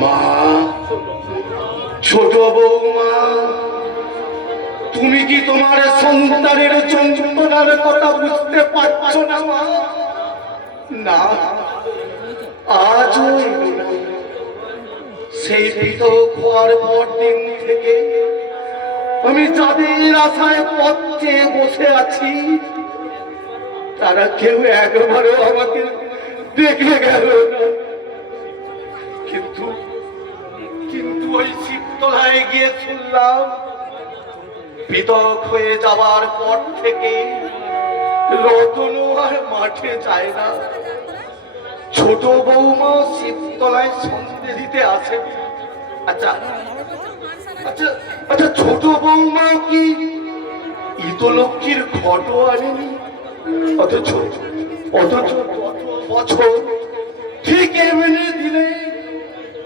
মা, ছোট বৌমা, তুমি কি তোমার সন্তানের যন্ত্রণার কথা বুঝতে পারছো না মা? না, আজও সেই পৃথক হওয়ার পর দিন থেকে আমি যাদের আশায় পথ চেয়ে বসে আছি, তারা কেউ একবারও আমাকে দেখে গেল না। কিন্তু কিন্তু ওই শিবতলায় গিয়ে শুনলাম, পৃথক হয়ে যাবার পর থেকে রতনও আর মাঠে যায় না। ছোট বৌমা শিবতলায় সন্ধে দিতে আসে। আচ্ছা আচ্ছা আচ্ছা, ছোট বৌমা কি ইতলক্ষ্মীর ঘটও আনেনি? অথচ অথচ বছর ঠিক এমনি দিনে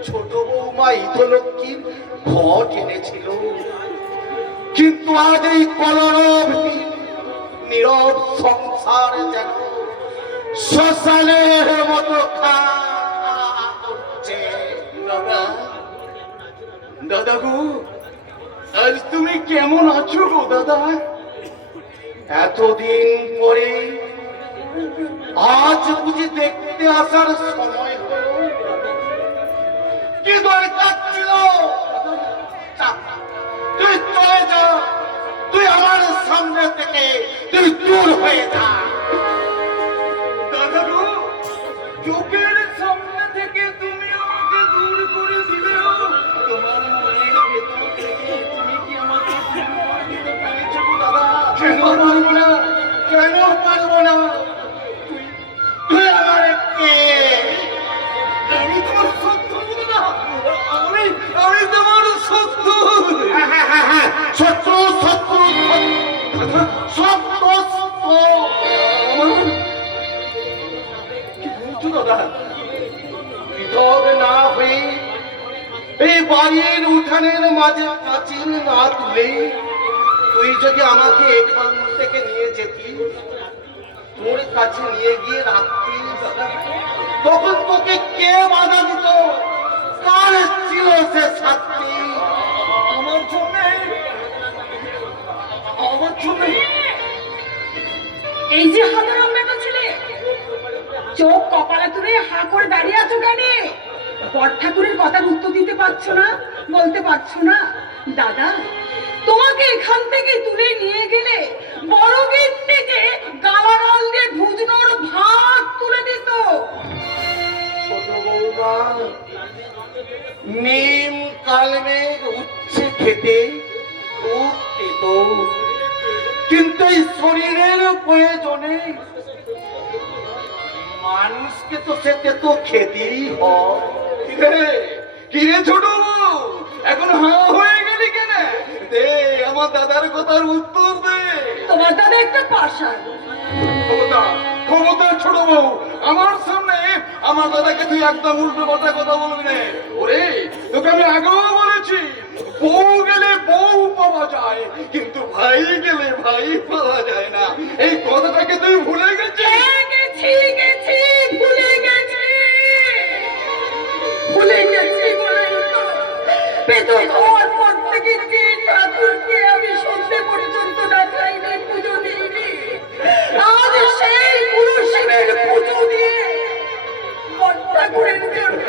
ছোট বৌমা ইতলক্ষ্মীর ঘট এনেছিল। কিন্তু আজ এই কলরব নীরব সংসার যেন শ্মশানের মতো করছে। দাদা, দাদা গো, আজ তুমি কেমন আছো গো দাদা? এতদিন পরে আজ বুঝি দেখতে আসার সময় হলো? কি দরকার ছিল? তুই চলে যা, তুই আমার সামনে থেকে তুই দূর হয়ে যা। দাদা গো, চোখের সামনে থেকে তুমি আমাকে দূর করে দিলেও তোমার মনের ভেতর থেকে তুমি কি আমাকে দূর করে দিতে পেরেছো গো দাদা? কেন পারবো না? কেন পারবো না? তুই আমার কে? আমি তোমার শত্রু না, আমি আমি তোমার শত্রু। শত্রু শত্রু শত্রু দাদা, পৃথক না হয়ে এই বাড়ির উঠানের মাঝে প্রাচীন না তুলে তুই যদি আমাকে এখান থেকে নিয়ে যেতি, তোর কাছে নিয়ে গিয়ে রাখতি, তখন তোকে কে বাধা দিত? কার ছিল সে শাস্তি? আমার জন্য, আমার জন্য। এই যে হাজার বেটা ছেলে, চোখ কপালে তুলে হা করে দাঁড়িয়ে আছো কেন? বড় ঠাকুরের কথার উত্তর দিতে পারছো না, বলতে পারছো না? দাদা, তোমাকে এখান থেকে তুলে নিয়ে গেলে বড় গিন্নিকে গালাগাল দিয়ে ভুজনোর ভাত তুলে দিত। ছোট বৌমা, নিম কালমেঘ উচ্ছে খেতে খুব তেত, কিন্তু এই শরীরের প্রয়োজনে মানুষকে তো সে তেত খেতেই হয়। কিরে ছোট বউ, এখন হা হয়ে গেলি কেন? দে আমার দাদার কথার উত্তর দে। তোমার দাদা একটা পাষাণ। ক্ষমতা, ক্ষমতা ছোট বউ, আমার সামনে আমার দাদাকে তুই একদম উল্টো পাল্টা কথা বলবি না। ওরে, তোকে আমি আগেও বলেছি, বউ গেলে বউ পাওয়া যায়, কিন্তু ভাই গেলে ভাই পাওয়া যায় না। এই কথাটাকে তুই ভুলে গেছিস? গেছি গেছি, ভুলে গেছি, ভুলে গেছি বলেই তো পেটে হওয়ার পর থেকে যে ঠাকুরকে আমি সন্ধে পর্যন্ত না খাইনি, পুজো দিইনি, আজ সেই গুরু শিবের পুজো দিয়ে বড় ঠাকুরের জন্য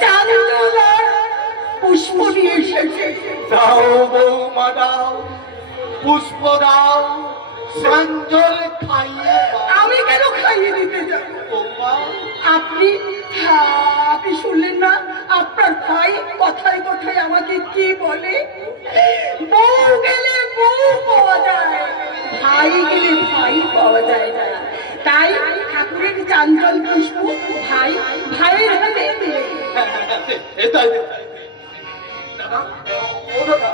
চাঁদল আর পুষ্প নিয়ে এসেছে। দাও বৌমা দাও, পুষ্প দাও, সাঞ্জল খাইয়ে দাও। আমি কেন খাইয়ে দিতে যাবো? বৌমা, আপনি আপনি শুনলেন না আপনার ভাই কথায় কথায় আমাকে কি বলে? বউ গেলে বউ পাওয়া যায়, ভাই গেলে ভাই পাওয়া যায় না। তাই ঠাকুরের চাঞ্চল পুষ্প ভাই ভাইয়ের হাতে দিলে। এটাই দাদা, ও দাদা,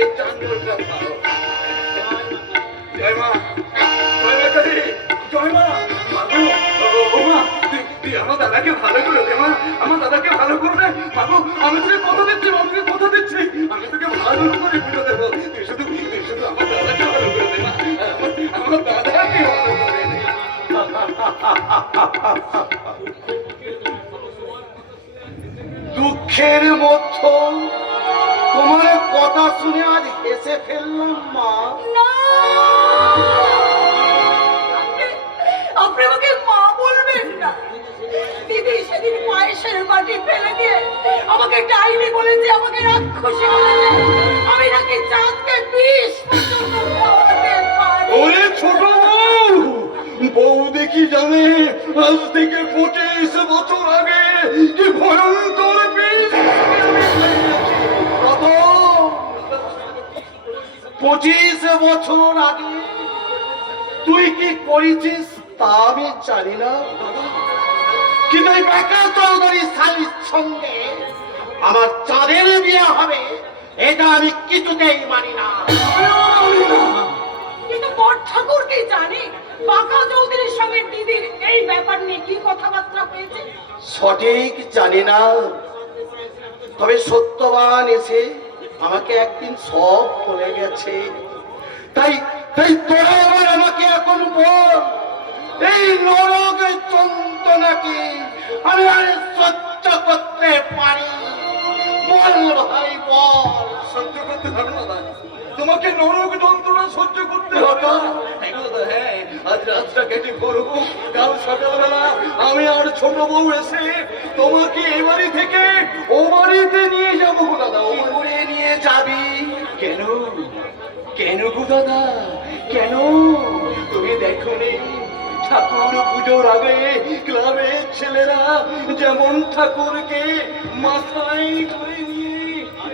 এই চাঞ্জলটা খাও। জয় মা, জয় মা কালী, জয় মা। ও মা, তুই আমার দাদাকে ভালো করে দে মা, আমার দাদাকে ভালো করে দে। বাবু, আমি তোকে কথা দিচ্ছি, আমি তোকে কথা দিচ্ছি, আমি তোকে ভালো করে পুজো দেবো। তুই শুধু আমার দাদাকে ভালো করে দে মা, আমার দাদাকে ভালো করে দে। দুঃখের মধ্যে তোমার কথা শুনে আজ হেসে ফেললাম মা। না! আপনি আমাকে মা বলবেন না। দিদি সেদিন পায়েসের বাটি ফেলে দিয়ে আমাকে ডাইনি বলেছে, আমাকে রাক্ষসী বলেছে। আমি নাকি চাঁদকে বিষ পর্যন্ত খাওয়াতে পারি। ওরে ছোট বউ, বউ দেখি জানে আজ থেকে 25 বছর আগে কি ভয়ঙ্কর বিষ 25 বছর আগে তুই কি করেছিস তা আমি জানি না, কিন্তু এই বেকা চৌধুরী শালির সঙ্গে আমার চাঁদের বিয়ে হবে এটা আমি কিছুতেই মানি না। কিন্তু বড় ঠাকুর কি জানে বাঁকা চৌধুরীর সঙ্গে দিদির এই ব্যাপার নিয়ে কি কথাবার্তা হয়েছে? সঠিক জানি না, তবে সত্যবান এসে আমাকে একদিন সব বলে গেছে। তাই তাই তোরা এবার আমাকে এখন বল, এই নরকের যন্ত্রণাকে আমি আর সহ্য করতে পারি? বল ভাই বল। সহ্য করতে পারো না দাদা? তোমাকে নরক যন্ত্রণা সহ্য করতে হতো? হ্যাঁ, আজ রাতটা কেটে করবো, কাল সকালবেলা আমি আর ছোট বউ এসে তোমাকে এই বাড়ি থেকে ও বাড়িতে নিয়ে যাবো গো দাদা। ও করে নিয়ে যাবি কেন? কেন গো দাদা কেন? তুমি দেখো নি ঠাকুর পুজোর আগে ক্লাবের ছেলেরা যেমন ঠাকুরকে মাথায় করে নিয়ে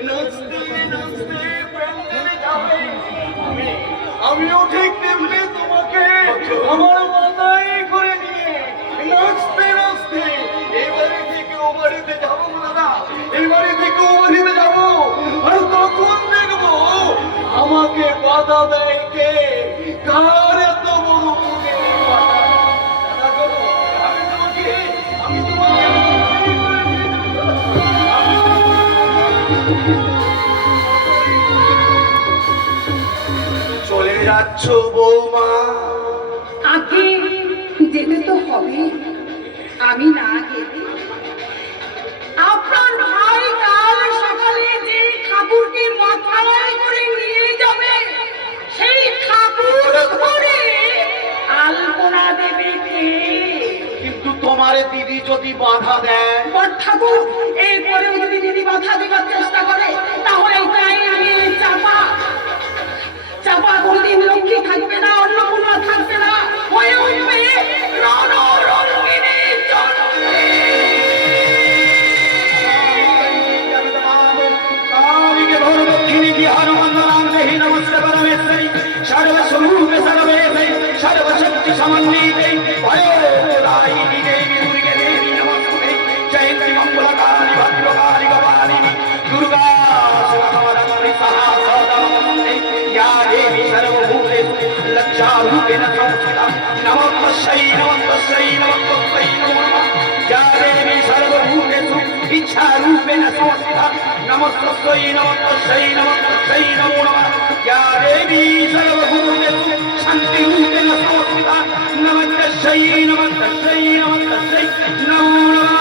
নাচতে নাচতে প্যান্ডেলে যাবে, আমিও ঠিক তেমনি তোমাকে আমার মাথায় করে নিয়ে নাচতে নাচতে এই বাড়ি থেকে ও বাড়িতে যাবো দাদা। এই বাড়ি থেকে ও বাড়িতে যাবো, আর তখন দেখবো আমাকে বাধা দেয় কে, কার এত বড় মুখে বাধা। দাদা গো, আমি তোমাকে চলে যাচ্ছ বৌমা? আগে যেতে তো হবে, আমি না গেলে আপনার ভাই কাল সকালে যে ঠাকুরকে মাথায় করে নিয়ে যাবে সেই ঠাকুর ঘরে আলপনা দেবে কে? কিন্তু তোমার দিদি যদি বাধা দেয়? বড় ঠাকুর এরপরেও যদি দিদি বাধা দেওয়ার চেষ্টা করে তাহলে তাই আমি চাপা চাপা কোনদিন লক্ষ্মী থাকবে না, অন্নপূর্ণা থাকবে না, হয়ে উঠবে রণরঙ্গিনী চন্দ্রী। সর্বস্বরূপে সর্বেশে সর্বশক্তি সমন্বিতে ভয়োদায়িনী দেবী দুর্গে দেবী নমস্তুতে জয়ন্তি মঙ্গলকারি ভদ্রকারি কপালিনী দুর্গা শিবকামরন্ত্রী সহস্রনামে या देवी सर्वभूतेषु लज्जारूपेण संस्थिता नमो तस्यै नमो तस्यै नमो तस्यै नमो नमः या देवी सर्वभूतेषु इच्छारूपेण संस्थिता नमो तस्यै नमो तस्यै नमो तस्यै नमो नमः या देवी सर्वभूतेषु शान्तिरूपेण संस्थिता नमो तस्यै नमो तस्यै नमो तस्यै नमो नमः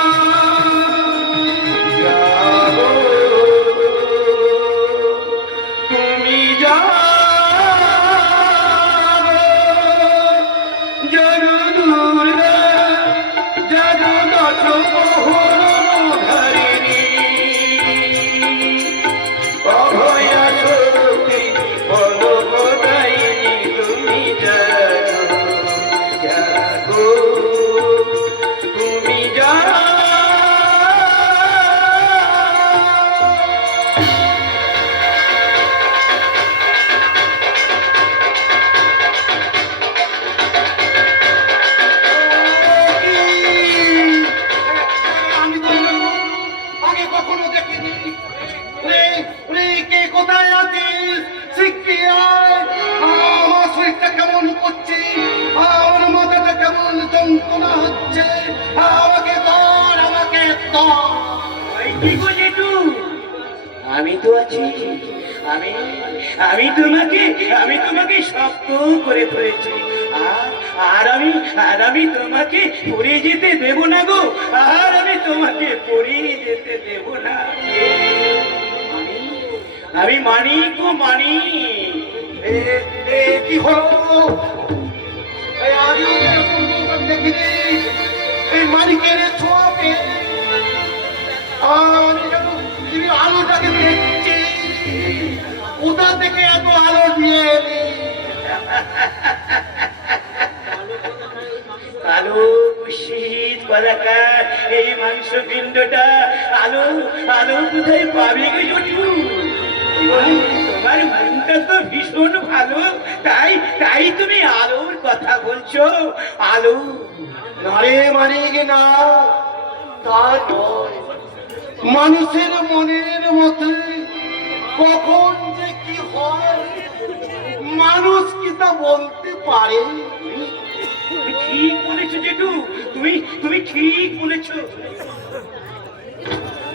আমি তো আছি, আমি তোমাকে শক্ত করে ধরেছি, আর আমি তোমাকে পড়ে যেতে দেব না গো, আর আমি তোমাকে পড়ে যেতে দেব না। আমি মানি গো মানি। কি হলো? এই আমিও এরকম দোকান দেখিনি। এই মালিকের ছোঁয়া পেয়ে আমি যেন তিনি আলোটাকে দেখছি, কোথা থেকে এত আলো দিয়ে এলি? আলো শীত কলাকার এই মাংস পিণ্ডটা আলো আলো কোথায় পাবে গো জটু? তোমার মনটা তো ভীষণ ভালো, তাই তাই তুমি আলোর কথা বলছো। আলো নারে মালিক না, তা নয়। মানুষের মনের মধ্যে কখন যে কি হয় মানুষ কি তা বলতে পারে? তুমি ঠিক বলেছো জেঠু, তুমি তুমি ঠিক বলেছো।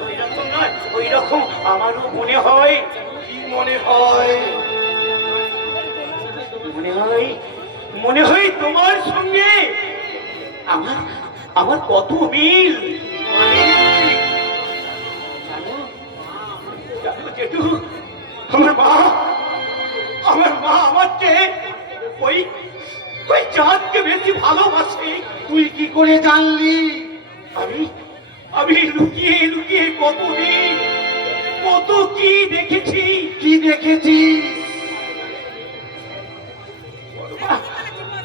ওইরকম নয়, ওইরকম আমারও মনে হয়। কি মনে হয়? মনে হয় তোমার সঙ্গে আমার আমার কত মিল। জানো জেঠু, আমার মা আমার চেয়ে ওই ওই চাঁদকে বেশি ভালোবাসে। তুই কি করে জানলি? আমি আমি লুকিয়ে লুকিয়ে কতদিন কত কি দেখেছি। কি দেখেছিস?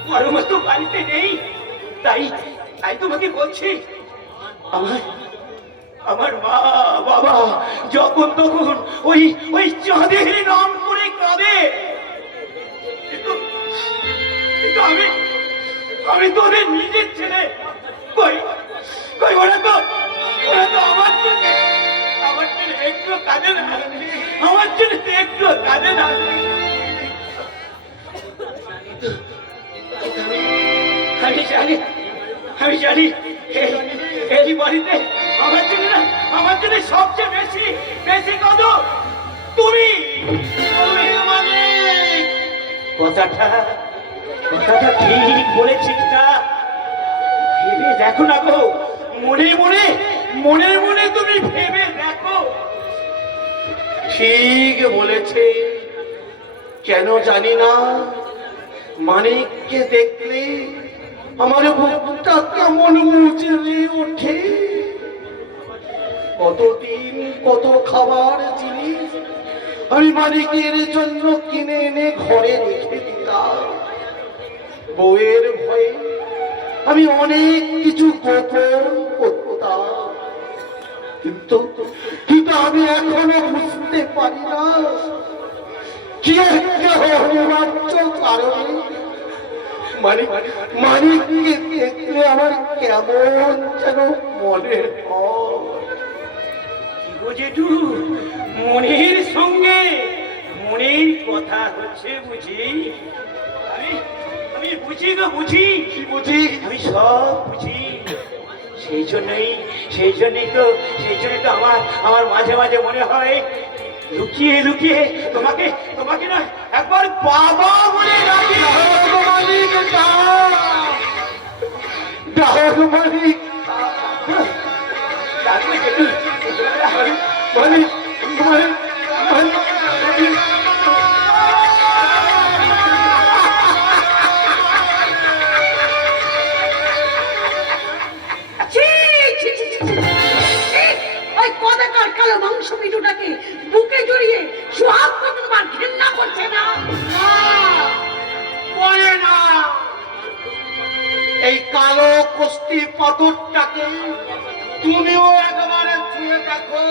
পরমা তো বাড়িতে নেই, তাই তাই তোমাকে বলছি। আমার আমার মা বাবা যখন তখন ওই ওই চাঁদের নাম করে কাঁদে। কিন্তু কিন্তু আমি তোদের নিজের ছেলে। কই কই ওরা তো আমার জন্য একটু কাঁদে না, আমার জন্য একটু কাঁদে না। আমি জানি এই বাড়িতে আমার জন্য সবচেয়ে বেশি বেশি কত তুমি। মানে কথাটা ঠিক বলেছিস না? ভেবে দেখো না গো, মনে মনে তুমি ভেবে দেখো। ঠিক বলেছে। কেন জানি না, মানিককে দেখলে আমার বুকটা কেমন মুচড়ে ওঠে। কতদিন কত খাবার জিনিস আমি মানিকের জন্য কিনে এনে ঘরে রেখে দিতাম। বউয়ের ভয়ে আমি অনেক কিছু গোপন করতাম, কিন্তু কিন্তু আমি এখনো বুঝতে পারি না কি একটা অনিবার্য কারণে মানিককে দেখলে আমার কেমন যেন মনে হয়। জেঠু, মনের সঙ্গে মনের কথা হচ্ছে বুঝি? আমি বুঝি গো, বুঝি। কি বুঝি? আমি সব বুঝি। সেই জন্যই তো আমার মাঝে মাঝে মনে হয় লুকিয়ে লুকিয়ে তোমাকে না একবার বাবা বলে ডাকি। মালিক মালিক ডাকলে জেঠু, মালিক মালিক মালিক। ওই কদাকার কালো মাংস পিঠুটাকে বুকে জড়িয়ে সোহাগ করতে তোমার ঘৃণা করছে না? পড়ে না। এই কালো কষ্টি পাথরটাকে তুমিও একবারে ছুঁয়ে দেখো,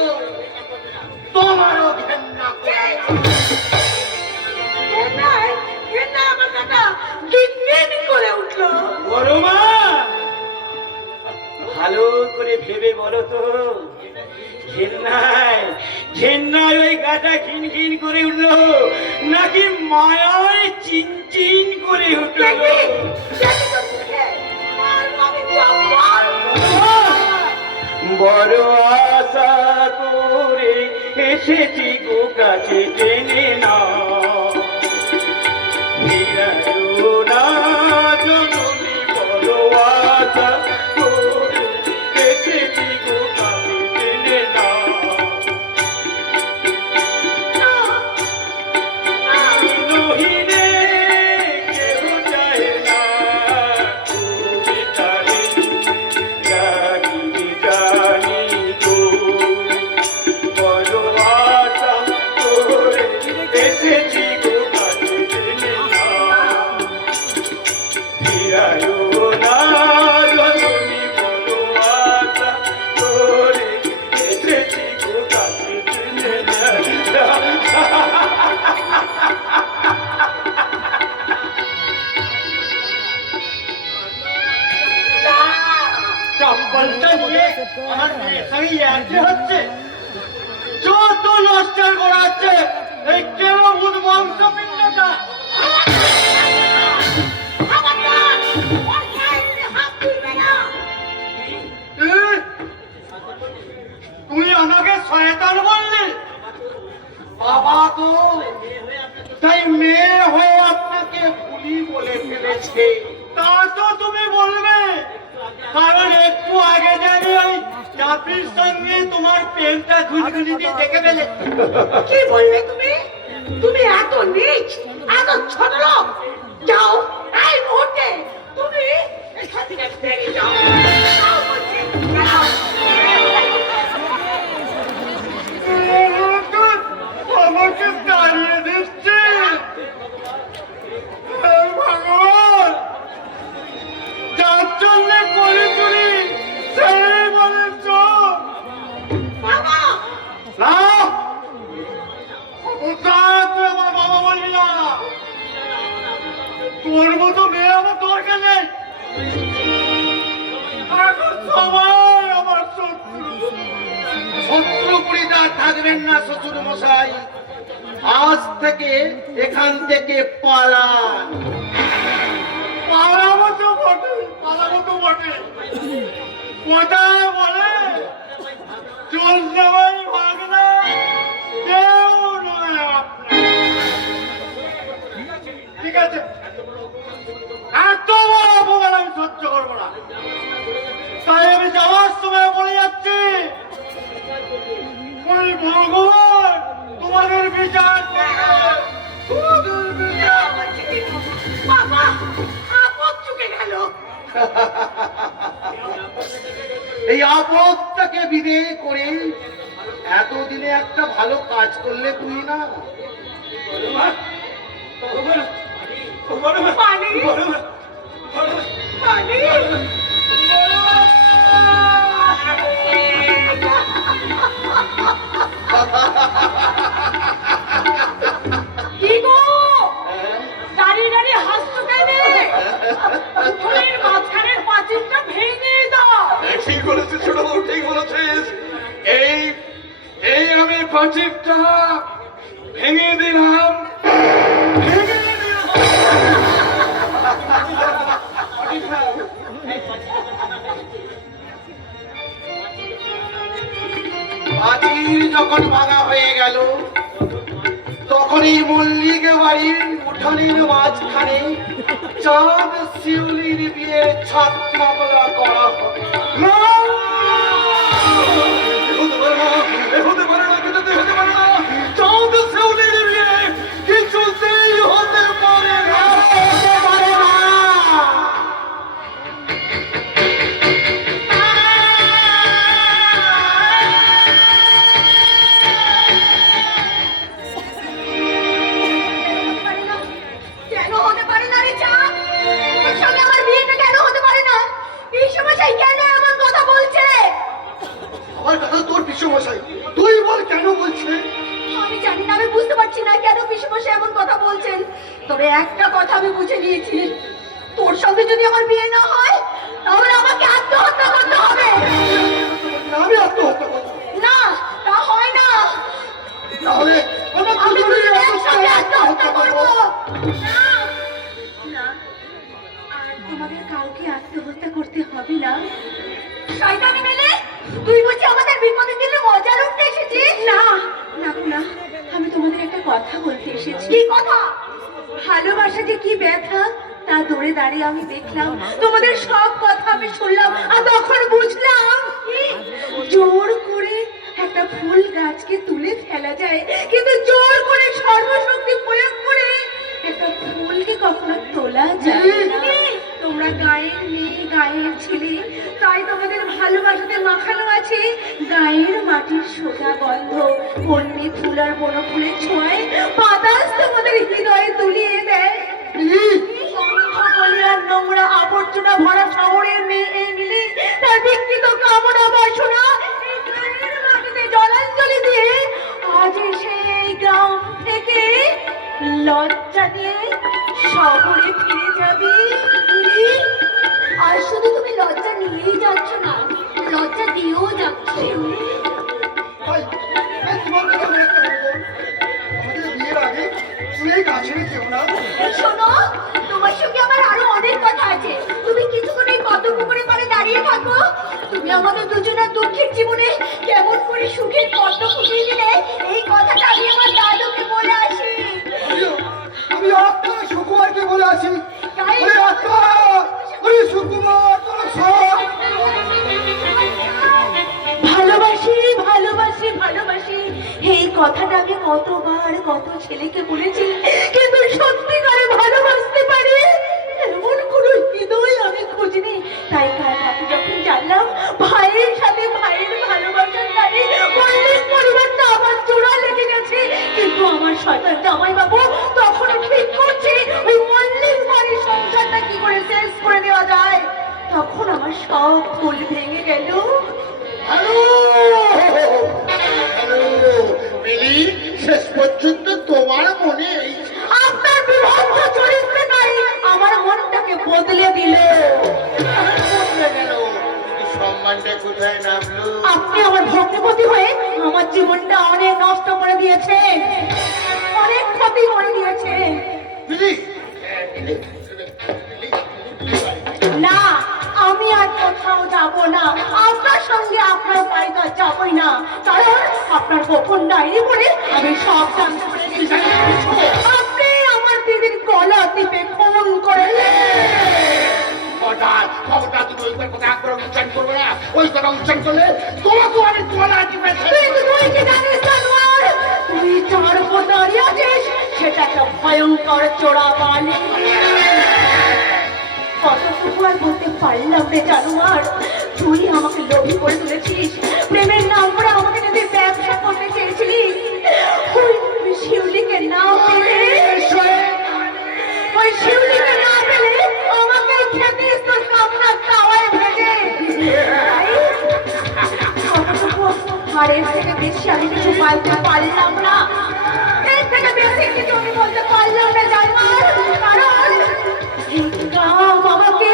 তোমারও ঘেন্না করে। ঘৃণা আমার কাটা গিনগিন করে উঠলো। বড় মা, ভালো করে ভেবে বলো তো, ঘেন্নায় ওই গাটা ঘিন ঘিন করে উঠলো নাকি মায়ায় চিন চিন করে উঠলো? বড় আশা করে এসেছি গো কাছে, টেনে না আমার মেয়ের সঙ্গে ইয়ার্কি হচ্ছে, যত নষ্টের করাচ্ছে এই কেন ভূত বংশ পিণ্ডটা। তুই আমাকে শয়তান বললি? বাবা তো তাই মেয়ে হয়ে আপনাকে ভুলি বলে ফেলেছে। তা তো তুমি বলবে, কারণ একটু আগে জানি ওই চাপির সঙ্গে তোমার পেনটা ঘুরঘুরি দিয়ে দেখে ফেলে। কি বললে তুমি? তুমি এত নীচ, এত ছোট লোক! যাও এই মুহূর্তে তুমি এখান থেকে বেরিয়ে যাও। যাও বলছি, যাও। আমাকে দাঁড়িয়ে দিচ্ছে। হে ভগবান, যার জন্য করে চুরি সেই বলে চোর। বাবা! না, খবরদার তুই আমার বাবা বলবি না। তোর মতো মেয়ে আমার দরকার নেই। এখন সবাই আমার শত্রু। শত্রু পরিবার থাকবেন না শ্বশুর মশাই। আজ থেকে এখান থেকে পালান। পালাবো তো বটে, পালাবো তো বটে। কোথায় বলে চল যাওয়াই ভাগ না, কেউ নয় আপনার। ঠিক আছে, এত বড় অপমান আমি সহ্য করবো না। তাই আমি যাওয়ার সময় বলে যাচ্ছি, ওই ভগবান তোমাদের বিচার করবে, তোমাদের বিচার। বাবা, আপদ চুকে গেল। এই আপদটাকে বিদেয় করে এতদিনে একটা ভালো কাজ করলে তুই না। পানি! পানি! কি গো? দাঁড়িয়ে দাঁড়িয়ে হাসছো কেন? উঠোনের মাঝখানের পাঁচিলটা ভেঙে দাও। ঠিক বলেছিস ছোট বউ, ঠিক বলেছিস। এই এই আমি পাঁচিলটা ভেঙে দিলাম, ভেঙে দিলাম। পাঁচিল যখন ভাঙা হয়ে গেল, তখনই মল্লিক বাড়ির উঠানের মাঝখানে চাঁদ শিউলির বিয়ে ছাদ মামলা করা হবে। না! হতে পারে না, কিছুতেই হতে পারে না। চাঁদ শিউলির বিয়ে কিছুতেই হতে পারে না, হতে পারে না। কেন হতে পারে না রে চাঁদ? তোর সঙ্গে আমার বিয়েটা কেন হতে পারে না? এই সমস্যায় কেন এমন কথা বলছে? আমার কথা তোর পিসমশাই, তুই বল কেন বলছে? আমি জানি না, আমি বুঝতে পারছি না কেন পিসমশাই এমন কথা বলছেন। তবে একটা কথা আমি বুঝে নিয়েছি, তোর সঙ্গে যদি আমার বিয়ে না হয় তাহলে আমাকে আত্মহত্যা করতে হবে। আমি আত্মহত্যা করবো? না, তা হয় না। তাহলে আমি দুজনে একসঙ্গে আত্মহত্যা করবো। না, না, আর তোমাদের কাউকে আত্মহত্যা করতে হবে না। শয়তানি মেলে, তুই বলছি আমাদের বিপদের দিনে মজা লুটতে এসেছিস? না, না, না, আমি তোমাদের একটা কথা বলতে এসেছি। কি কথা? ভালোবাসা যে কি ব্যথা তা দূরে দাঁড়িয়ে আমি দেখলাম। তোমাদের সব কথা আমি শুনলাম, আর তখন বুঝলাম জোর করে একটা ফুল গাছকে তুলে ফেলা যায়, কিন্তু জোর করে সর্বশক্তি প্রয়োগ করে একটা ফুলকে কখনো তোলা যায় না। তোমরা গায়ের মেয়ে, গায়ের ছেলে, তাই তোমাদের ভালোবাসাতে মাখানো আছে গায়ের মাটির সোজা গন্ধ। বন্যি ফুল আর বন ফুলের ছোঁয়ায় বাতাস তোমাদের হৃদয়ে তুলিয়ে দেয়। আর নোংরা আবর্জনা ভরা শহরের মেয়ে মিলে তার ব্যক্তিগত কামনা বাসনা এই গ্রামের মাটিতে জলাঞ্জলি দিয়ে আজ এসে এই গ্রাম থেকে লজ্জা নিয়ে শহরে ফিরে যাবি। আর শুধু তুমি লজ্জা নিয়েই যাচ্ছ না, লজ্জা দিয়েও যাচ্ছে। ভাই, তোমার কাছে আমার একটা অনুরোধ। আমাদের বিয়ের আগে তুমি এই কাজ ছেড়ে যেও না। এই শোনো, তোমার সঙ্গে আমার আরো অনেক কথা আছে। তুমি কিছুক্ষণ এই পদ্মপুকুরে পাড়ে দাঁড়িয়ে থাকো। তুমি আমাদের দুজনের দুঃখের জীবনে কেমন করে সুখের পদ্ম ফুটিয়ে দিলে, এই কথাটা আমি আমার দাদুকে বলে আসি। আমি আত্মা সুকুমারকে বলে আছি। তাই? ওরে আত্মা, ওরে সুকুমার, তোর সব ভালোবাসি ভালোবাসি ভালোবাসি, এই কথাটা আমি কতবার কত ছেলেকে বলেছি, কিন্তু সত্যিকারে ভালোবাসতে পারি এমন কোনো হৃদয় আমি খুঁজিনি। তাই কাল রাতে যখন জানলাম ভাইয়ের সাথে ভাইয়ের ভালোবাসার টানে মল্লিক পরিবারটা আমার জোড়া লেগে গেছে, কিন্তু আমার শয়তান জামাই বাবু তখন ঠিক করছে ওই মল্লিক বাড়ির সংসারটা কি করে শেষ করে দেওয়া যায়। তখন আমার সব ফুল ভেঙে গেল। হ্যালো হ্যালো মিলি, শেষ পর্যন্ত তোমার মনে এই আপনার বিভক্ত চরিত্রটাই আমার মনটাকে বদলে দিল। বদলে গেল, সম্মানটা কোথায় নামলো? আপনি আমার ভগ্নিপতি হয়ে আমার জীবনটা অনেক নষ্ট করে দিয়েছেন, অনেক ক্ষতি করে দিয়েছেন। মিলি, না, আমি আর কোথাও যাব না, আপনার সঙ্গে আপনার বাড়িতে যাবই না, কারণ আপনার গোপন ডায়েরি পড়ে আমি সব জানতে পেরে গেছি। আপনি আমার দিদির গলা টিপে খুন করেছেন। খবরটা তুমি ওই কথা একবার উচ্চারণ করবে না। ওই কথা উচ্চারণ করলে তোমাকে আমি গলা টিপে কিন্তু তুই কি জানিস জানোয়ার, তুই যার উপর দাঁড়িয়ে আছিস সেটা একটা ভয়ঙ্কর চোরা বালি। কতটুকু আর বলতে পারলাম রে জানোয়ার, তুই আমাকে লোভী করে তুলেছিস, প্রেমের নাম করে আমাকে যদি ব্যবসা করতে চেয়েছিলিস। ওই শিউলিকে না পেলে, ওই শিউলিকে না পেলে আমাকে খেতিস তোর সামনা তাওয়ায় ভেজে। কতটুকু আর এর থেকে বেশি আমি কিছু বলতে পারলাম না, এর থেকে বেশি কিছু আমি বলতে পারলাম না জানোয়ার, কারণ এই গ্রাম আমাকে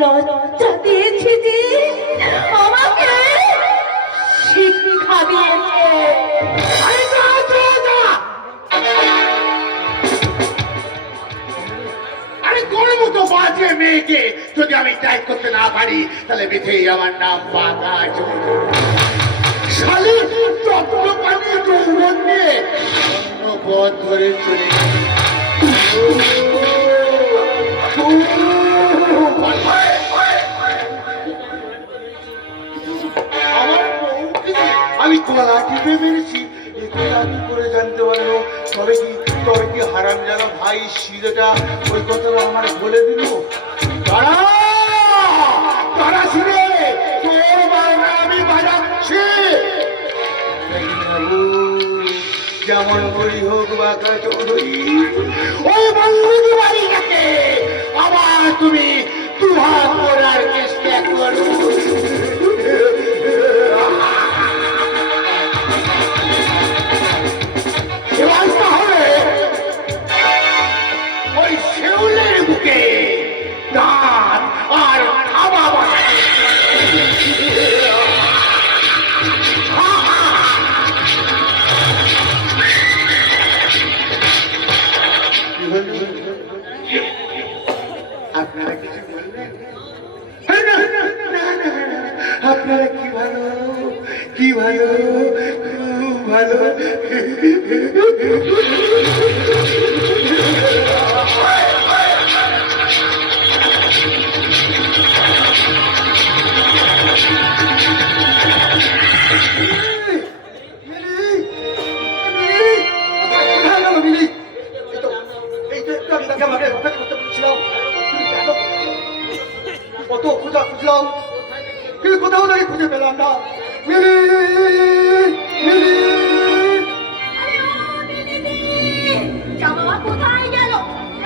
লজ্জা দিয়েছে, যে আমাকে শিক্ষা দিয়েছে। আরে কোন মতো বাজে মেয়েকে যদি আমি ত্যাগ করতে না পারি, তাহলে বেঁধেই আমার নাম বাধা শালি যত্ন পানি যৌবন নিয়ে অন্য পথ ধরে চলে আমার বউকে আমি গলা টিপে মেরেছি, এটা আমি করে জানতে পারলো। তবে কি হারাম জানা ভাই শিরেটা ওই কথাটা আমার বলে দিল। তারা তারা শিরে তোর বাংলা আমি বাজাচ্ছি। যেমন করি হোক বাঁকা চৌধুরী, ওই বন্ধু বাড়ি গেছে আবার তুমি দুহাত করার চেষ্টা করো। এবার তাহলে ওই শিউলের বুকে দাঁত আর খাওয়া আপনারা কিছু বলবেন? আপনারা কি ভালো, কি ভালো, খুব ভালো। কত খোঁজা খুঁজলাম, কিন্তু কোথাও নাকি খুঁজে পেলাম না। মিলি, মিলি, জামা কোথায় গেল?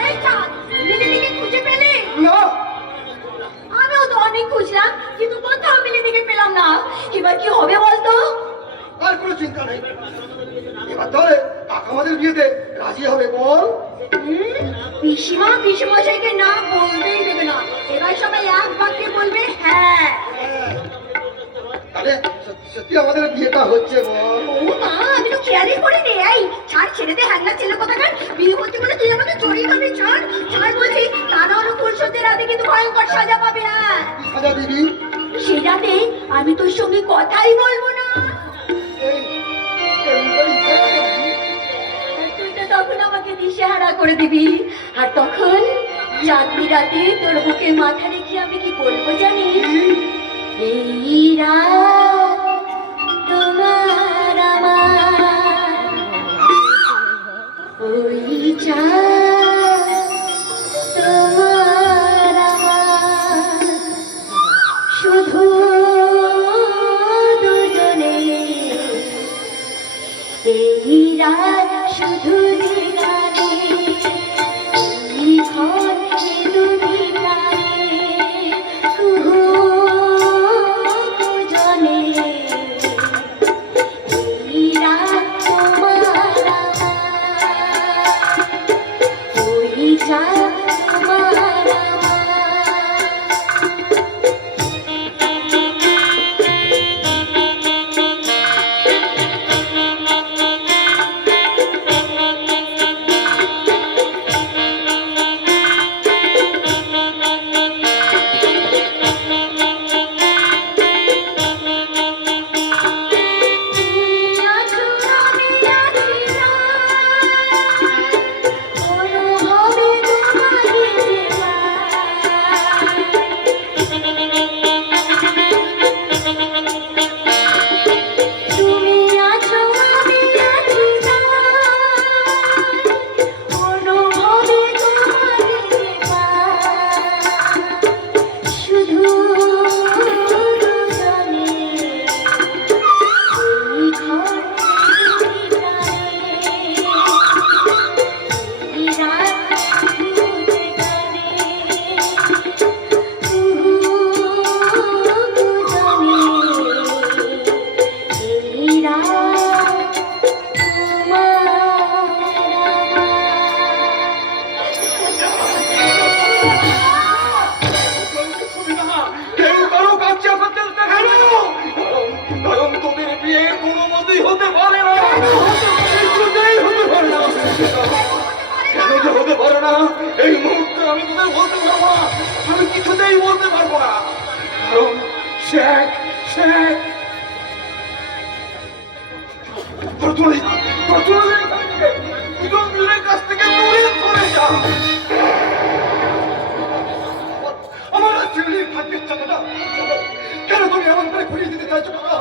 এই চাঁদ, মিলিদিকে খুঁজে পেলি? না, আমিও তো অনেক খুঁজলাম, কিন্তু কোথাও মিলিদিকে পেলাম না। এবার কি হবে বলতো? আর কোনো চিন্তা নেই। এবার তাহলে কাকা আমাদের বিয়েতে রাজি হবে বল? পিসিমা পিসিমশাইকে না বলতেই দেবে না, এবার সবাই এক বাক্যে বলবে হ্যাঁ। মানে সত্যি আমাদের বিয়েটা হচ্ছে বল। ও মা, আমি তো খেয়ালই করিনি। এই ছাড়, ছেড়ে দে, হ্যাংলা ছেলে কোথাকার। বিয়ে হচ্ছে বলে তুই আমাকে জড়িয়ে ধরবি? ছাড় ছাড় বলছি, তা না হলে ফুলসজ্জার রাতে কিন্তু ভয়ঙ্কর সাজা পাবে। আর সাজা দিবি? সেই রাতে আমি তোর সঙ্গে কথাই বলবো না। এই এমনিতেই ইচ্ছা করবি। আর তুই তো তখন আমাকে দিশেহারা করে দিবি। আর তখন চাঁদনি রাতে তোর বুকে মাথা রেখে আমি কি বলবো জানিস? এই রাত তোমার আমার, ওই চাঁদ তোমার আমার, শুধু দুজনে এই রাত শুধু দিগানে, এই ঘর দুটি প্রাণে, শুধু দুজনে এই রাত তোমার আমার, ওই চাঁদ তোমার আমার। কেউ কারো কাছে করতে কেন? কারণ তোদের বিয়ে কোনো মতেই হতে পারে না, কিছুতেই হতে পারে না। কেন যে হতে পারে না এই মুহূর্তে আমি তোদের বলতে পারবো না, আমি কিছুতেই বলতে পারবো না। কারণ শেখ শেখ দুজনের কাছ থেকে দূরে সরে যা। আমার আর ছেলের থাকতে ইচ্ছা করে না। কেন তুমি এমন করে ঘুরিয়ে দিতে চাইছো কাকা?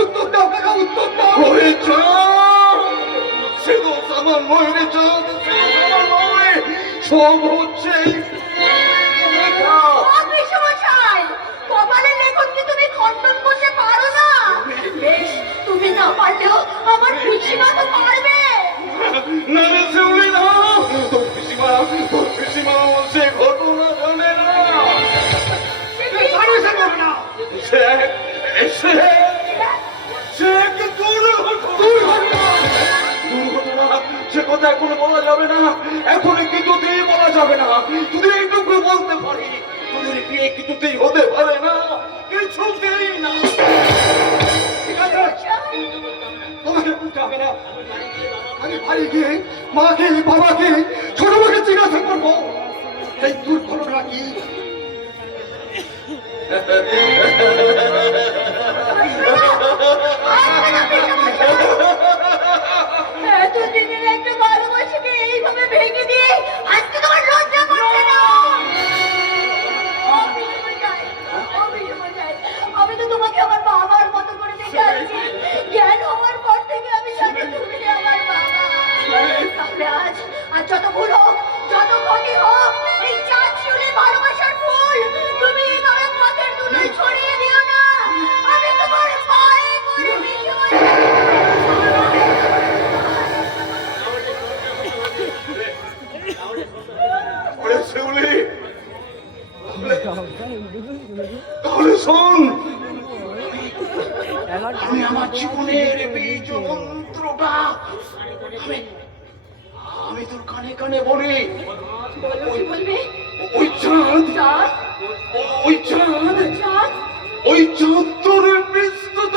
উত্তর দাও কাকা, উত্তর দাও। ওরে চাঁদ, সে তো আমার নয় রে চাঁদ, সে তো আমার নয়। সব হচ্ছে মশাই, কপালের লেখন কি তুমি খণ্ডন করতে পারো না? বেশ, তুমি না পারলেও আমার পিসিমা তো পারবে। না রে শিউলি না, তোর পিসিমা সে ঘটনা জানে না। সে কথা এখনো বলা যাবে না, এখন কিছুতেই বলা যাবে না। যদি এইটুকু বলতে পারি তোদের বিয়ে কিছুতেই হতে পারে না, কিছুতেই না। ঠিক আছে, তোমাকে বলতে হবে না। আমি বাড়ি গিয়ে মাকে বাবাকে ছোট মাকে জিজ্ঞাসা করবো এই দুর্ঘটনা কি। এতদিনের একটা ভালোবাসাকে এইভাবে ভেঙে দিয়ে আজকে তোমার লজ্জা করছে না? আমি তো তোমাকে আমার বাবার মতো করে দেখে আসছি। জ্ঞান হওয়ার পর থেকে আমি জানি তুমি আমার বাবা। তাহলে আজ যত ভুল হোক, যত ক্ষতি হোক, এই চাঁদ শিউলি ভালোবাসার ফুল তুমি এইভাবে পথের তুলে ছড়িয়ে দিও না। আমি তোমার পায়ে পড়ে বিশুমারি। ওরে শিউলি, তাহলে শোন, আমি আমার জীবনের বীজ মন্ত্রটা আমি তোর কানে কানে বলি। বলবে ওই চাঁদ, চাঁদ, ওই চাঁদ, চাঁদ, ওই চাঁদ তোর বিস্তৃত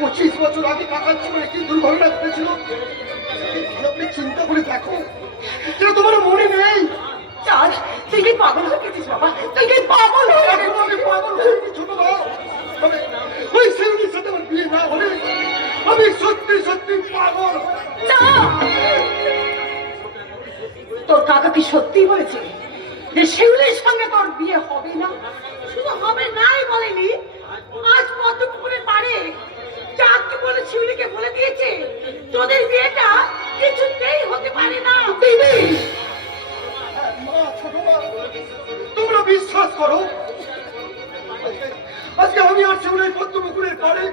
25 বছর আগে কাকার জীবনে কি দুর্ঘটনা ঘটেছিল আপনি চিন্তা করে দেখো, যেটা তোমার মনে নেই। চাঁদ, তুই কি পাগল হয়ে গেছিস বাবা? তুই কি পাগল হয়ে এখন গেছিস? আমি পাগল হয়ে গেছি, ছোট মা। ওই শিউলির সাথে আমার বিয়ে না হলে আমি সত্যি সত্যি পাগল। চাঁদ, তোর কাকা কি সত্যি বলেছে যে শিউলির সঙ্গে তোর বিয়ে হবে না? শুধু হবে নাই বলেনি, আজ পদ্মপুকুরের পাড়ে চাঁদকে বলে শিউলিকে বলে দিয়েছে তোদের বিয়েটা কিছুতেই হতে পারে না। দিদি, মা, ছোট মা, তোমরা বিশ্বাস করো, আজকে আমি আর শিউলির পদ্মপুকুরের পাড়ে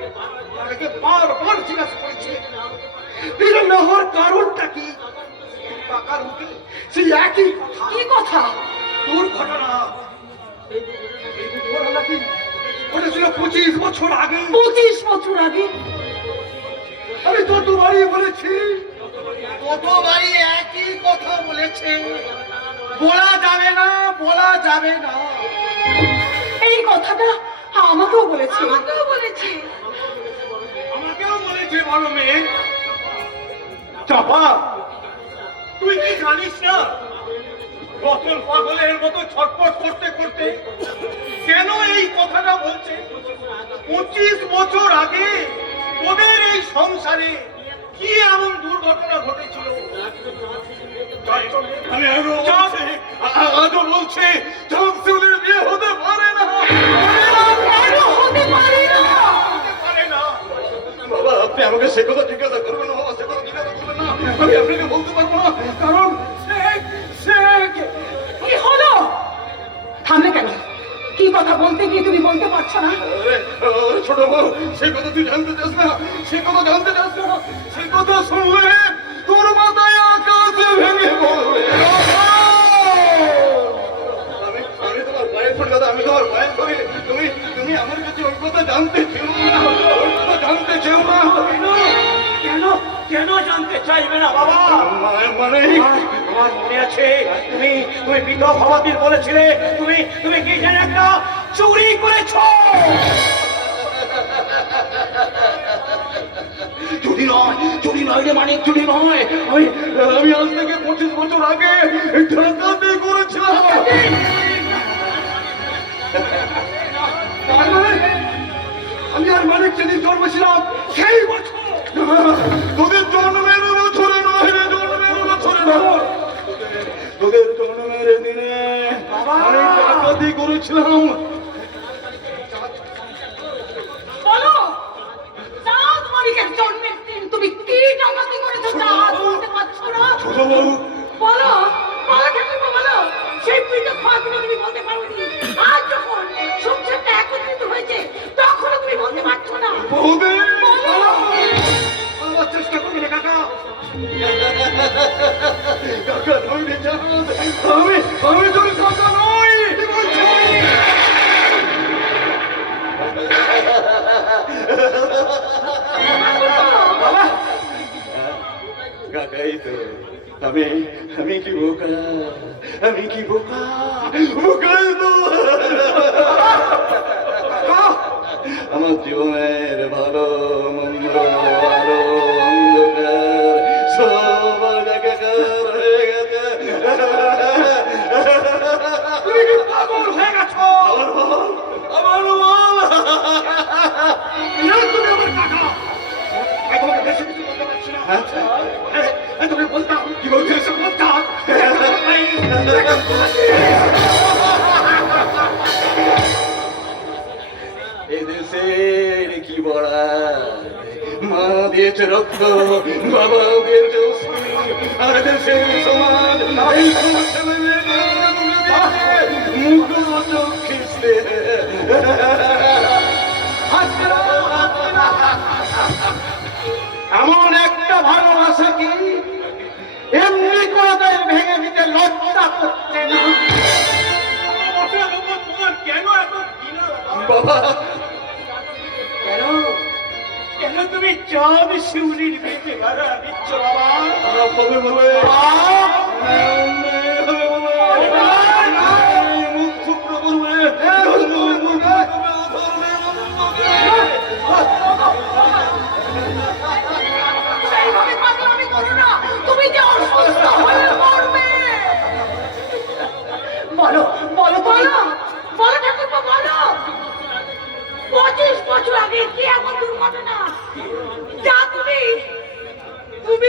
তাকে বারবার জিজ্ঞাসা করেছি বিয়ে না হওয়ার কারণটা কি। কাকার মুখে সেই একই কথা। কি কথা? তোর ঘটনা ঘটনা কি ঘটেছিল 25 বছর আগে। 25 বছর আগে? আমি ততবারই বলেছি, ততবারই একই কথা বলেছে, বলা যাবে না, বলা যাবে না। এই কথাটা আমাকেও বলেছে। আমাকেও বলেছে। আমাকেও বলেছে বড় মেয়ে। চাপা, তুই কি জানিস না রতন পাগলের মতো ছটফট করতে করতে কেন এই কথাটা বলছে? 25 বছর আগে তোদের এই সংসারে কি এমন দুর্ঘটনা ঘটেছিল? আমি আজও বলছি জমসুলের বিয়ে হতে পারে না, কেন হতে পারে না? হতে পারে না। বাবা, আপনি আমাকে সে কথা জিজ্ঞাসা করবেন না, বাবা, সে কথা জিজ্ঞাসা করবেন না। আমি আপনাকে বলতে পারবো না, কারণ কি হলো? থামলে কেন? কি কথা বলতে গিয়ে তুমি বলতে পারছো না? ছোট বউ, সে কথা তুই জানতে চাস না, সে কথা জানতে চাস না। সে কথা শুনলে তোর মাথায় আকাশে ভেঙে পড়বে। আমি তোমার পায়ে পড়ি দাদা, আমি তোমার পায়ে পড়ি। তুমি আমার কাছে ওই কথা জানতে চেও না, ওই কথা জানতে চেও না। কেন কেন জানতে চাইবে না বাবা? মানে আমার মনে আছে তুমি তুমি বিধবা ভবানীর বলেছিলে তুমি তুমি কি জানি একটা চুরি করেছো। চুরি নয় রে, মানে চুরি নয়। আমি আজ থেকে 25 বছর আগে ডাকাতি করেছিলাম। তার মানে আমি আর মানিক যেদিন জন্মেছিলাম সেই বছর, তোদের জন্মের বছরে নয় রে, জন্মের বছরে নয়, তোদের জন্মের দিনে আমি ডাকাতি করেছিলাম। বলো, চাঁদ মানিকের জন্মের দিন তুমি কি ডাকাতি করেছো? চাঁদ বলতে পারছো না? ছোট বউ, বলো, বলো ঠাকুরপো, বলো। সেই পুজো খাওয়াগুলো তুমি বলতে পারোনি। আজ যখন সংসারটা একত্রিত হয়েছে তখনও তুমি বলতে পারছো না। বৌদি, বলো। আমার চেষ্টা করবে না কাকা। কাকা নই রে চাঁদ, আমি তোর কাকা নই। কি বলছিস? বাবা, কাকাই তো আমি কি বোকা, আমি কি বোকা, বোকাই তো। আমার জীবনের ভালো মন্দ আলো অন্ধকার সব একাকার হয়ে গেছে। তুমি কি পাগল হয়ে গেছো? আমার বল, তুমি আমার কাকা। আমি তোমাকে বেশি কিছু বলতে পারছি না। তোকে বলতাম, কি বলতে এসে বলতাম। এদেশের কি বড়া, মা দিয়েছে রক্ত, বাবা দিয়েছে অস্ত্র, আর দেশের সমাজ এই সমাজ ছেলে মেয়েদের তুলে দিয়েছে মুখ চোখ খিস্তে। এমন একটা ভালোবাসা কি এমনি করে তাদের ভেঙে দিতে লজ্জা করতে না? তোমার কেন এত ঘৃণা বাবা, কেন কেন তুমি চাঁদ শিউলির বিয়েতে বাধা দিচ্ছ বাবা? হবে বলে মুখ শুক্র করবে, মুখ শুক্র করবে।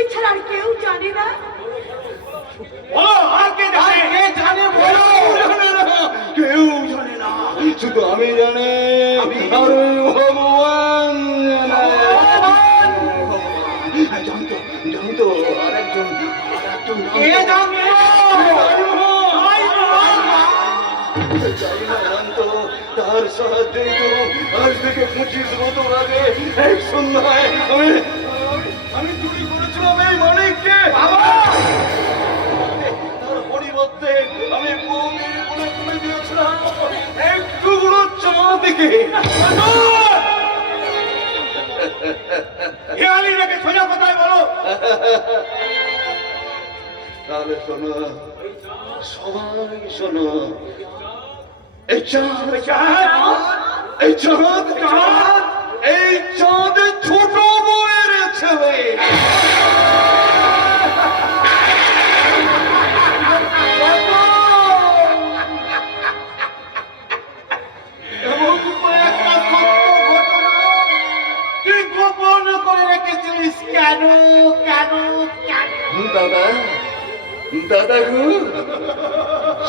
তুমি ছাড়া আর কেউ জানে না? বলো আর কে আর জানে? কে জানে বলো? কেউ জানে না, শুধু আমি জানি, আর ওই ভগবান জানে। জানতো জানতো আরেকজন কে জানতো? জানতো, তার সাহায্যেই তো আজ থেকে 25 বছর আগে এক সন্ধ্যায় আমি চুরি করেছিলাম এই মানিককে। তার পরিবর্তে আমি বৌদির কোলে তুলে দিয়েছিলাম এক টুকরো চাঁদকে। হেয়ালি রেখে সোজা কথায় বলো। তাহলে শোনো, সবাই শোনো, এই চাঁদ এই চাঁদ এই চাঁদ ছোট বউয়ের ছেলে। এবং কয়েকটা সত্য ঘটনা তুই গোপন করে রেখেছিলিস কেন? কেন? কেন? দাদা দাদা গো,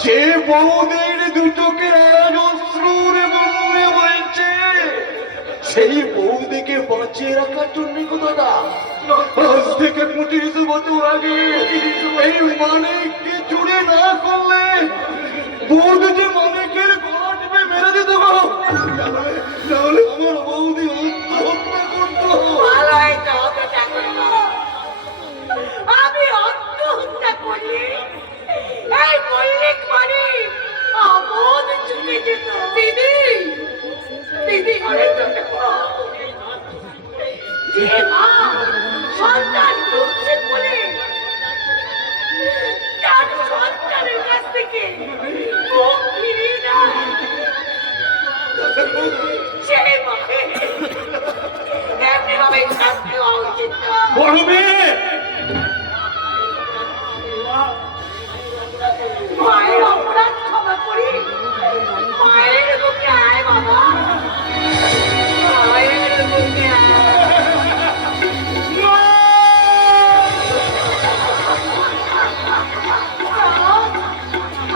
যে বউদের দুটোকে আজ অশ্রুর বন্যে বলছে, সেই বউদিকে বাঁচিয়ে রাখার জন্য গো দাদা, আজ থেকে 25 বছর আগে এই মানিককে চুরি না করলে বৌদি যে মানিকের গলা টিপে মেরে দিত গো। নাহলে আমার বৌদি আত্মহত্যা করতো। পালাই যাও বেটা করবো। আমি আত্মহত্যা করি, এই মল্লিক মানে আমোদ চুকে যেত। দিদি দিদি যে মা সন্তান দুঃখে বলে তার সন্তানের কাছ থেকে মুখ ফিরিয়ে নেয়, সেই মাকে এমনি ভাবে শাস্তি হওয়া উচিত না। বড় মেয়ে মায়ের অপরাধ ক্ষমা করি, মায়ের বুকে আয় বাবা, মায়ের বুকে আয়।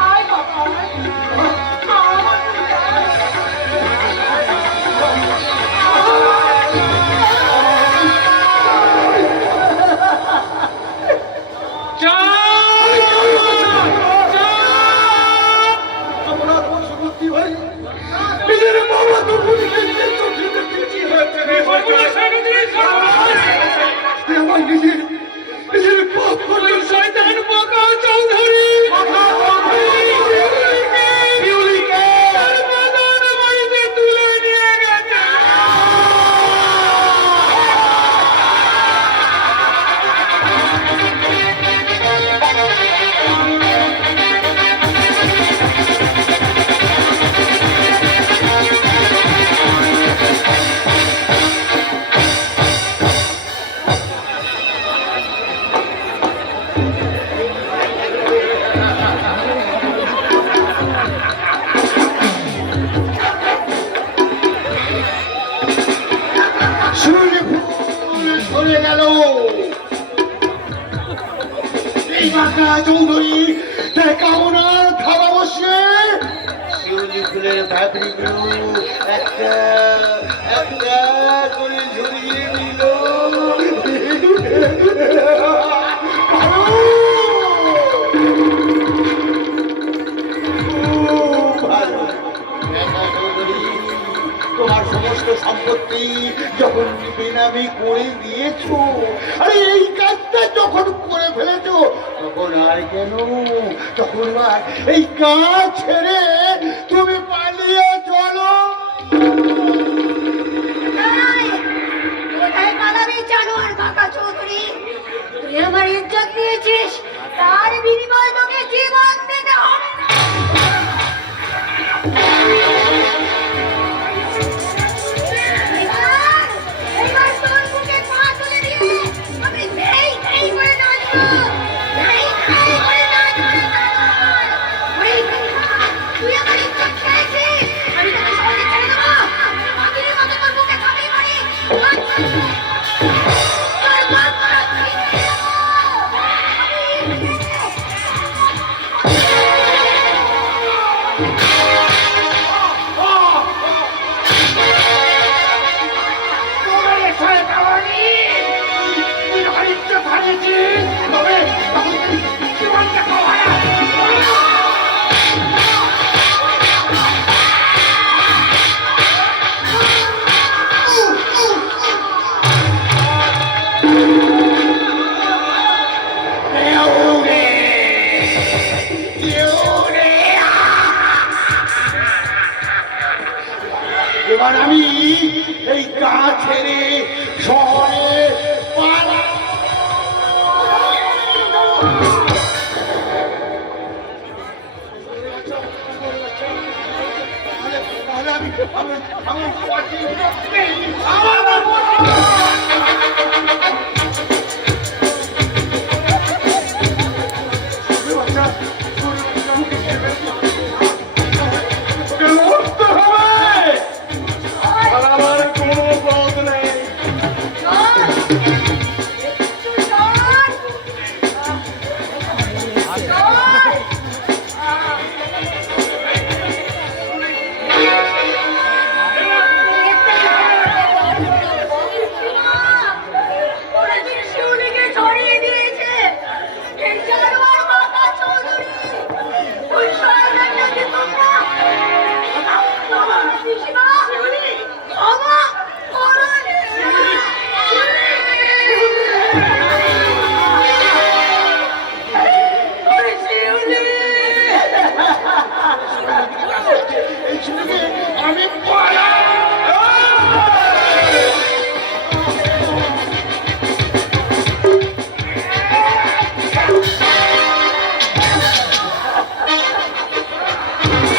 আয় বাবা, আপনার বশবর্তী ভাই নিজের বাবা তো পুলিশে নিয়ে চোখে দেখেছি হয়েছে রে। আমার নিজের নিজের পাপ করে শয়তান পোকা চৌধুরী শিউলিকে তার বাগান বাড়িতে তুলে নিয়ে গেছে। শিউলি ফুল ধরে গেল। এই বাঁকা চৌধুরী তার কামনার থালা বসে শিউলি ফুলের ভাবরিগুলো একটা একটা করে ঝরিয়ে নিল। খুব ভালো বাঁকা চৌধুরী, তোমার সমস্ত সম্পত্তি যখন বেনামি করে দিয়েছো, আরে এই কাজটা যখন করে ফেলেছো, তখন আর কেন, তখন আর এই কাজ ছেড়ে তুমি পালিয়ে চলো। কোথায় পালাবি জানোয়ার বাঁকা চৌধুরী? তুই আমার ইজ্জত নিয়েছিস, তার বিনিময়ে তোকে জীবন দিতে হবে না। এবার তোর বুকে পা তুলে দিয়ে আমি নেই নেই করে নাচবো, নেই নেই করে নাচবো। তুই আমার ইজ্জত এবার আমি এই গা ছেড়ে শহরে পালাবো। তাহলে আমার কোনো পথ নেই। আমি পালাবো।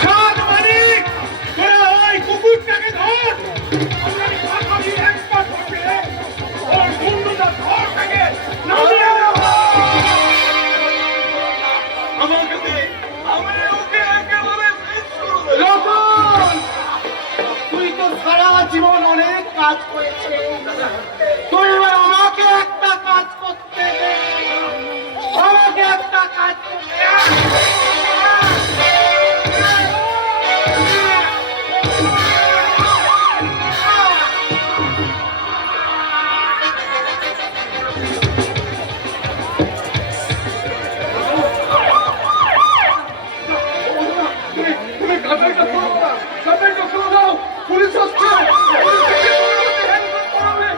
সাত মালিক, তোরা ওই কুকুরটাকে ধর। আমাকে কথা দিয়ে একবার ধরবে, ওর মুন্ডুটা ধর থেকে নামিয়ে দাও। আমাকে দে, আমি ওকে একেবারে শেষ করে দেব। রতন, তুই তো সারা জীবন অনেক কাজ করেছিস, তুই এবার আমাকে একটা কাজ করতে দে, আমাকে একটা কাজ করতে দে। তুমি কাটাইটা করো না, কাটাইটা করে দাও। পুলিশ আসছে, পুলিশকে হ্যান্ডকাফ করাবে।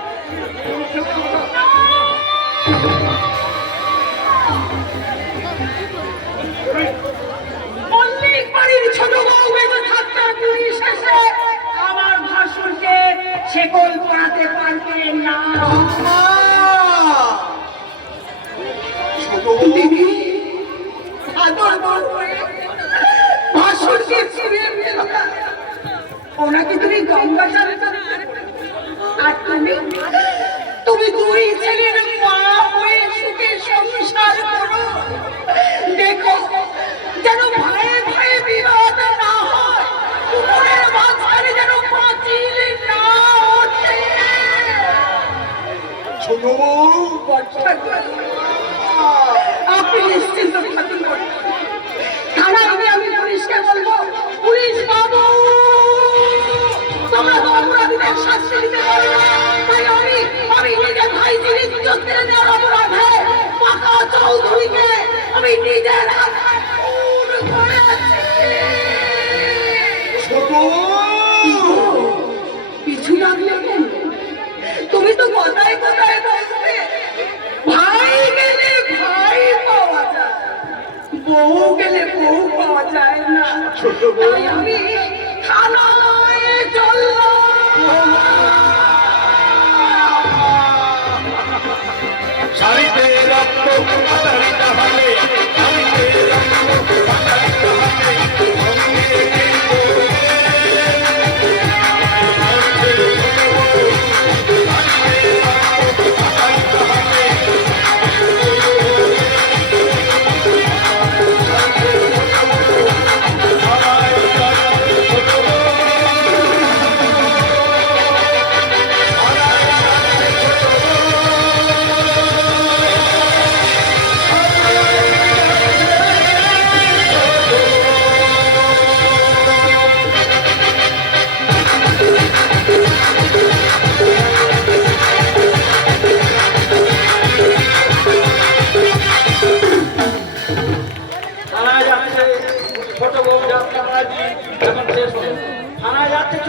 মল্লিক বাড়ির ছোট বউ বেঁচে থাকতে পুলিশ এসে আমার ভাসুরকে শেকল পরাতে পারবে না। দিদি, আদর করে ভাসুরকে ছিঁড়ে ফেলবে। ওনাকে তুমি গঙ্গা চালে আর তুমি তুমি দুই ছেলের মা হয়ে সুখে সংসার করো। দেখো যেন ভয়ে ভয়ে বিবাদ না হয়, পুকুরের মাঝখানে যেন পাঁচিল না ওঠে। ছোট বউ, আপনি নিশ্চিন্ত থাকুন, থানায় গিয়ে আমি পুলিশকে বলবো, পুলিশ বাবু তোমরা তো অপরাধীদের শাস্তি দিতে পারো না, তাই আমি নিজের ভাইজির ইজ্জত কেড়ে নেওয়ার অপরাধে পাকা চৌধুরীকে আমি নিজের হাতে খুন করেছি। ছোট বউ, পিছু লাগলে কেন? তুমি তো কথায় কথায় বলতে ভাই গেলে ভাই পাওয়া যায়, বউ গেলে বউ পাওয়া যায় না। তাই আমি থানায় চললাম। শাড়িতে রক্ত পাতালিত হবে, শাড়িতে রক্ত পাতালিত হবে। থানায় যাচ্ছে ছোট বউ যাত্রা